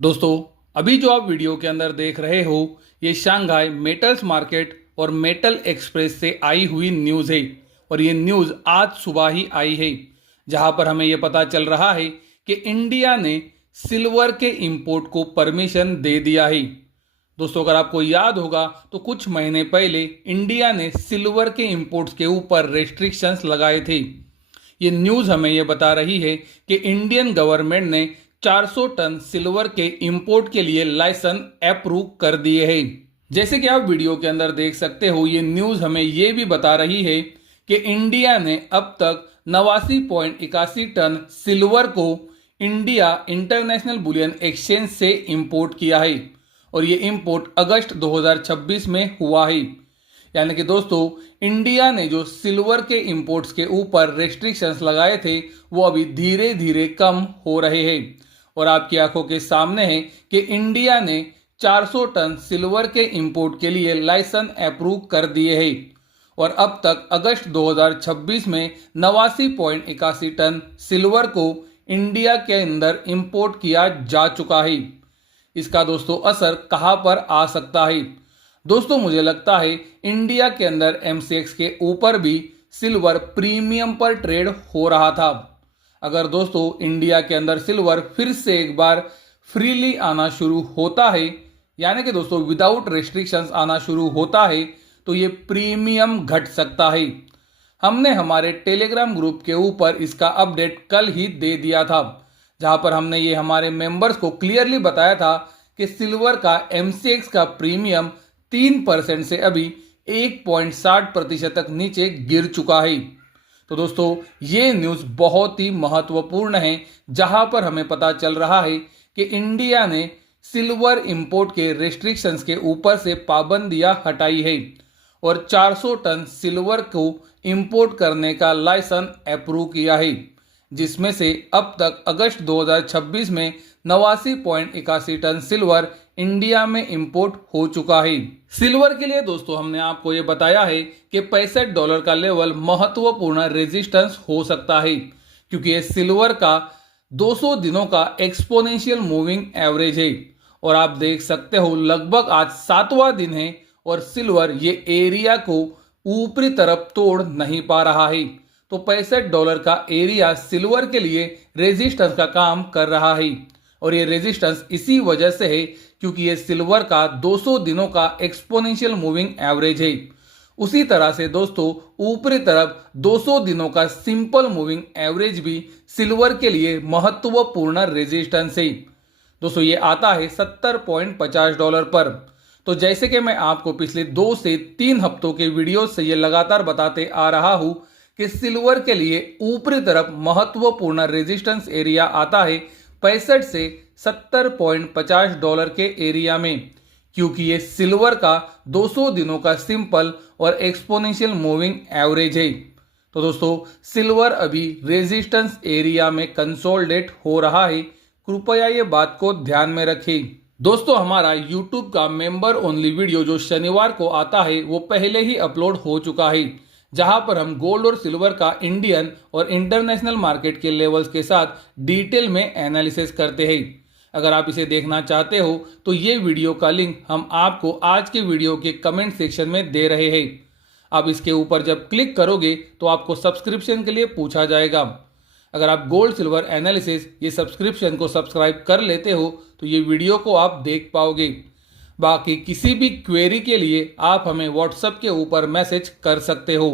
दोस्तों, अभी जो आप वीडियो के अंदर देख रहे हो ये शांघाई मेटल्स मार्केट और मेटल एक्सप्रेस से आई हुई न्यूज़ है। और ये न्यूज़ आज सुबह ही आई है, जहां पर हमें ये पता चल रहा है कि इंडिया ने सिल्वर के इंपोर्ट को परमिशन दे दिया है। दोस्तों, अगर आपको याद होगा तो कुछ महीने पहले इंडिया ने सिल्वर के इंपोर्ट्स के ऊपर रेस्ट्रिक्शंस लगाए थे। ये न्यूज़ हमें ये बता रही है कि इंडियन गवर्नमेंट ने 400 टन सिल्वर के इंपोर्ट के लिए लाइसेंस अप्रूव कर दिए हैं। जैसे कि आप वीडियो के अंदर देख सकते हो, ये न्यूज़ हमें ये भी बता रही है कि इंडिया ने अब तक 89.81 टन सिल्वर को इंडिया इंटरनेशनल बुलियन एक्सचेंज से इंपोर्ट किया है। और ये इंपोर्ट अगस्त 2026 में हुआ है। यानी कि दोस्तों, इंडिया ने जो सिल्वर के इंपोर्ट्स के ऊपर रेस्ट्रिक्शंस लगाए थे वो अभी धीरे धीरे कम हो रहे हैं। और आपकी आंखों के सामने है कि इंडिया ने 400 टन सिल्वर के इंपोर्ट के लिए लाइसेंस अप्रूव कर दिए हैं। और अब तक अगस्त 2026 में 89.81 टन सिल्वर को इंडिया के अंदर इंपोर्ट किया जा चुका है। इसका दोस्तों असर कहां पर आ सकता है? दोस्तों, मुझे लगता है इंडिया के अंदर एमसीएक्स के ऊपर भी सिल्वर प्रीमियम पर ट्रेड हो रहा था। अगर दोस्तों इंडिया के अंदर सिल्वर फिर से एक बार फ्रीली आना शुरू होता है, यानी कि दोस्तों विदाउट रेस्ट्रिक्शंस आना शुरू होता है, तो ये प्रीमियम घट सकता है। हमने हमारे टेलीग्राम ग्रुप के ऊपर इसका अपडेट कल ही दे दिया था, जहां पर हमने ये हमारे मेंबर्स को क्लियरली बताया था कि सिल्वर का एमसीएक्स का प्रीमियम 3% से अभी 1.60% तक नीचे गिर चुका है। तो दोस्तों, ये न्यूज़ बहुत ही महत्वपूर्ण है, जहां पर हमें पता चल रहा है कि इंडिया ने सिल्वर इंपोर्ट के रेस्ट्रिक्शंस के ऊपर से पाबंदियां हटाई है और 400 टन सिल्वर को इंपोर्ट करने का लाइसेंस अप्रूव किया है, जिसमें से अब तक अगस्त 2026 में 89.81 टन सिल्वर इंडिया में इंपोर्ट हो चुका है। सिल्वर के लिए दोस्तों हमने आपको ये बताया है कि $65 का लेवल महत्वपूर्ण रेजिस्टेंस हो सकता है, क्योंकि ये सिल्वर का 200 दिनों का एक्सपोनेंशियल मूविंग एवरेज है। और आप देख सकते हो लगभग आज 7वां दिन है और सिल्वर ये एरिया को ऊपरी तरफ तोड़ नहीं पा रहा है। तो $65 का एरिया सिल्वर के लिए रेजिस्टेंस का काम कर रहा है। और ये रेजिस्टेंस इसी वजह से है क्योंकि ये सिल्वर का 200 दिनों का एक्सपोनेंशियल मूविंग एवरेज है। उसी तरह से दोस्तों ऊपरी तरफ 200 दिनों का सिंपल मूविंग एवरेज भी सिल्वर के लिए महत्वपूर्ण रेजिस्टेंस है। दोस्तों, ये आता है $70.50 पर। तो जैसे कि मैं आपको पिछले 2 से 3 हफ्तों के वीडियो से ये लगातार बताते आ रहा हूं कि सिल्वर के लिए ऊपरी तरफ महत्वपूर्ण रेजिस्टेंस एरिया आता है 65 से $70.50 के एरिया में, क्योंकि ये सिल्वर का 200 दिनों का सिंपल और एक्सपोनेंशियल मूविंग एवरेज है। तो दोस्तों, सिल्वर अभी रेजिस्टेंस एरिया में कंसोलिडेट हो रहा है, कृपया ये बात को ध्यान में रखें। दोस्तों, हमारा यूट्यूब का मेंबर ओनली वीडियो जो शनिवार को आता है वो पहले ही अपलोड हो चुका है, जहां पर हम गोल्ड और सिल्वर का इंडियन और इंटरनेशनल मार्केट के लेवल्स के साथ डिटेल में एनालिसिस करते हैं। अगर आप इसे देखना चाहते हो तो ये वीडियो का लिंक हम आपको आज के वीडियो के कमेंट सेक्शन में दे रहे हैं। आप इसके ऊपर जब क्लिक करोगे तो आपको सब्सक्रिप्शन के लिए पूछा जाएगा। अगर आप गोल्ड सिल्वर एनालिसिस ये सब्सक्रिप्शन को सब्सक्राइब कर लेते हो तो ये वीडियो को आप देख पाओगे। बाकी किसी भी क्वेरी के लिए आप हमें व्हाट्सएप के ऊपर मैसेज कर सकते हो।